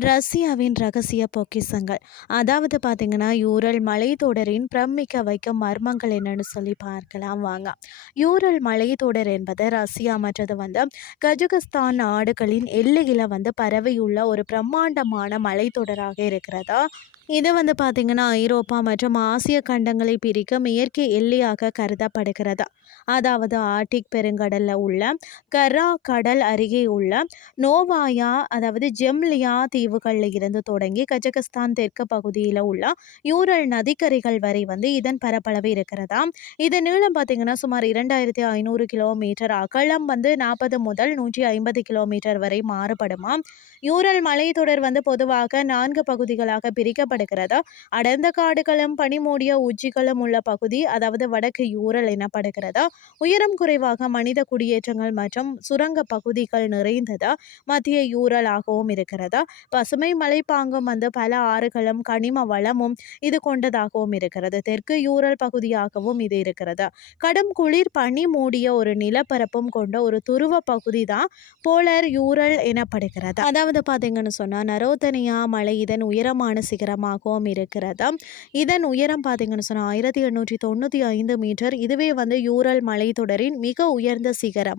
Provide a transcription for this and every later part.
ரஷ்யாவின் ரகசிய பொக்கிஷங்கள். அதாவது பார்த்தீங்கன்னா யூரல் மலைத்தொடரின் பிரமிக்க வைக்கும் மர்மங்கள் என்னன்னு சொல்லி பார்க்கலாம் வாங்க. யூரல் மலைத்தொடர் என்பது ரஷ்யா மற்றது வந்து கஜகஸ்தான் நாடுகளின் எல்லையில் வந்து பரவியுள்ள ஒரு பிரம்மாண்டமான மலைத்தொடராக இருக்கிறதா? இது வந்து பார்த்திங்கன்னா ஐரோப்பா மற்றும் ஆசிய கண்டங்களை பிரிக்கும் இயற்கை எல்லையாக கருதப்படுகிறது. அதாவது ஆர்டிக் பெருங்கடலில் உள்ள கரா கடல் அருகே உள்ள நோவாயா அதாவது ஜெம்லியா தீவுகளில் இருந்து தொடங்கி கஜகஸ்தான் தெற்கு பகுதியில் உள்ள யூரல் நதிக்கரைகள் வரை வந்து இதன் பரப்பளவு இருக்கிறதா? இதன் நீளம் பார்த்தீங்கன்னா சுமார் இரண்டாயிரத்தி ஐநூறு கிலோமீட்டர்? அகலம் வந்து நாற்பது முதல் நூற்றி ஐம்பது கிலோமீட்டர் வரை மாறுபடுமா? யூரல் மலைத்தொடர் வந்து பொதுவாக நான்கு பகுதிகளாக பிரிக்கப்படுகிறது? அடர்ந்த காடுகளும் பனிமூடிய உச்சிகளும் உள்ள பகுதி அதாவது வடக்கு யூரல் எனப்படுகிறது? உயரம் குறைவாக மனித குடியேற்றங்கள் மற்றும் சுரங்க பகுதிகள் நிறைந்தது? மத்திய யூரலாகவும் இருக்கிறது? பசுமை மலைப்பாங்கும் வந்து பல ஆறுகளும் கனிம வளமும் இது கொண்டதாகவும் இருக்கிறது. தெற்கு யூரல் பகுதியாகவும் இது இருக்கிறது. கடும் குளிர் பனி மூடிய ஒரு நிலப்பரப்பும் கொண்ட ஒரு துருவ பகுதி தான் போலர் யூரல் எனப்படுகிறது. அதாவது பார்த்தீங்கன்னு சொன்னால் நரோதனியா மலை இதன் உயரமான சிகரமாகவும் இருக்கிறது. இதன் உயரம் பார்த்தீங்கன்னு சொன்னால் ஆயிரத்தி எண்ணூற்றி தொண்ணூற்றி ஐந்து மீட்டர். இதுவே வந்து யூரல் மலைத்தொடரின் மிக உயர்ந்த சிகரமாக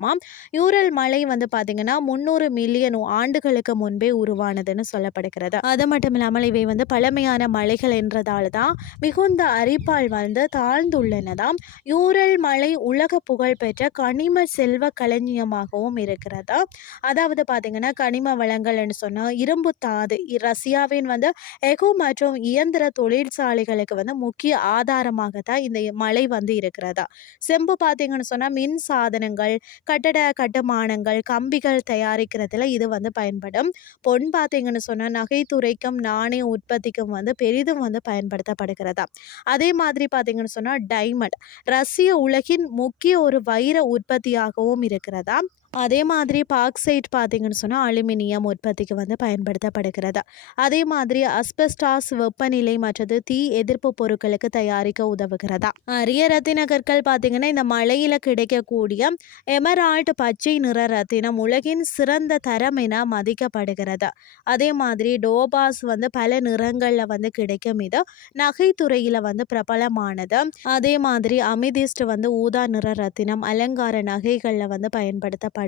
யூரல் மலை வந்து பார்த்தீங்கன்னா முந்நூறு மில்லியன் ஆண்டுகளுக்கு முன்பே உருவானதுன்னு சொல்லப்படுகிறது. அது மட்டும் இல்லாமல் இவை வந்து பழமையான மலைகள் என்றதால் தான் மிகுந்த அரிப்பால் வந்து தாழ்ந்துள்ளனதாம். யூரல் மலை உலக புகழ்பெற்ற கனிம செல்வ களஞ்சியமாகவும் இருக்கிறது. அதாவது பார்த்தீங்கன்னா கனிம வளங்கள்னு சொன்னால் இரும்பு தாது இ- ரஷ்யாவின் வந்து எகோ மற்றும் இயந்திர தொழிற்சாலைகளுக்கு வந்து முக்கிய ஆதாரமாக தான் இந்த மலை வந்து இருக்கிறதா. செம்பு பார்த்தீங்கன்னு சொன்னால் மின் சாதனங்கள் கட்டட கட்டுமானங்கள் கம்பிகள் தயாரிக்கிறதுல இது வந்து பயன்படும். பொன் பார்த்தீங்கன்னு சொன்னால் நகைத்துறைக்கும் நாணய உற்பத்திக்கும் வந்து பெரிதும் வந்து பயன்படுத்தப்படுகிறதா? அதே மாதிரி பார்த்திங்கன்னு சொன்னால் டைமண்ட் ரஷ்ய உலகின் முக்கிய ஒரு வைர உற்பத்தியாகவும் இருக்கிறதா? அதே மாதிரி பாக்சைட் பார்த்தீங்கன்னு சொன்னால் அலுமினியம் உற்பத்திக்கு வந்து பயன்படுத்தப்படுகிறது. அதே மாதிரி அஸ்பெஸ்டாஸ் வெப்பநிலை மற்றது தீ எதிர்ப்பு பொருட்களுக்கு தயாரிக்க உதவுகிறதா? அரிய ரத்தின கற்கள் பார்த்தீங்கன்னா இந்த மலையில் கிடைக்கக்கூடிய எமரால்ட் பச்சை நிற ரத்தினம் உலகின் சிறந்த தரம் என மதிக்கப்படுகிறது. அதே மாதிரி டோபாஸ் வந்து பல நிறங்களில் வந்து கிடைக்கும். இது நகைத்துறையில் வந்து பிரபலமானது. அதே மாதிரி அமிதிஸ்ட் வந்து ஊதா நிற ரத்தினம் அலங்கார நகைகளில் வந்து பயன்படுத்தப்படுமா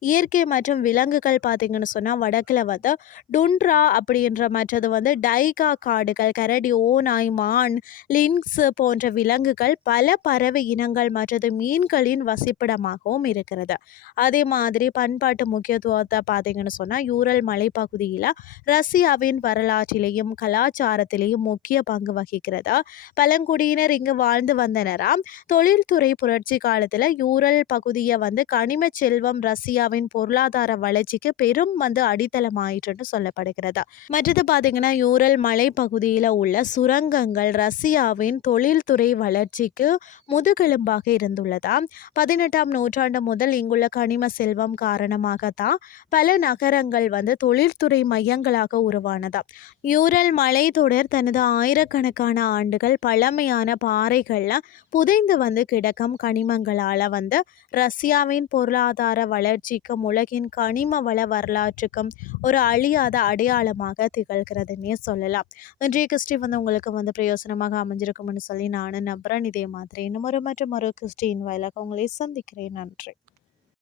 இயற்கை மற்றும் விலங்குகள் பார்த்தீங்கன்னு சொன்னால் வடக்கில் வந்து டுன்ட்ரா அப்படின்ற மற்றது வந்து டைகா காடுகள் கரடி ஓநாய் மான் லின்க்ஸ் போன்ற விலங்குகள் பல பறவை இனங்கள் மற்றது மீன்களின் வசிப்பிடமாகவும் இருக்கிறது. அதே மாதிரி பண்பாட்டு முக்கியத்துவத்தை பார்த்தீங்கன்னு சொன்னால் யூரல் மலைப்பகுதியில் ரஷ்யாவின் வரலாற்றிலேயும் கலாச்சாரத்திலேயும் முக்கிய பங்கு வகிக்கிறது. பழங்குடியினர் இங்கு வாழ்ந்து வந்தனராம். தொழில்துறை புரட்சி காலத்தில் யூரல் பகுதியை வந்து கனிம செல்வம் ரஷ்யாவின் பொருளாதார வளர்ச்சிக்கு பெரும் வந்து அடித்தளம் ஆயிற்றுன்னு சொல்லப்படுகிறது. மற்றது பார்த்தீங்கன்னா யூரல் மலைப்பகுதியில் உள்ள சுரங்கங்கள் ரஷ்யாவின் தொழில்துறை வளர்ச்சிக்கு முதுகெலும்பாக இருந்துள்ளதா? பதினெட்டாம் நூற்றாண்டு முதல் இங்குள்ள கனிம செல்வம் காரணமாகத்தான் பல நகரங்கள் வந்து தொழில்துறை மையங்களாக உருவானதாம் யூரல் மலை தொடர் தனது ஆயிரக்கணக்கான ஆண்டுகள் பழமையான பாறைகளில் புதைந்து வந்து கிடக்கும் கனிமங்களால் வந்து ரஷ்யாவின் பொருளாதார வளர்ச்சிக்கும் உலகின் கனிம வள வரலாற்றுக்கும் ஒரு அழியாத அடையாளமாக திகழ்கிறதுன்னே சொல்லலாம். இன்றைய கிறிஸ்டி வந்து உங்களுக்கு வந்து பிரயோசனமாக அமைஞ்சிருக்கும்னு சொல்லி நானும் நம்புகிறேன் இதே மாதிரி இன்னும் ஒரு மற்றும் ஒரு கிறிஸ்டின் வாயிலாக உங்களை சந்திக்கிறேன். நன்றி.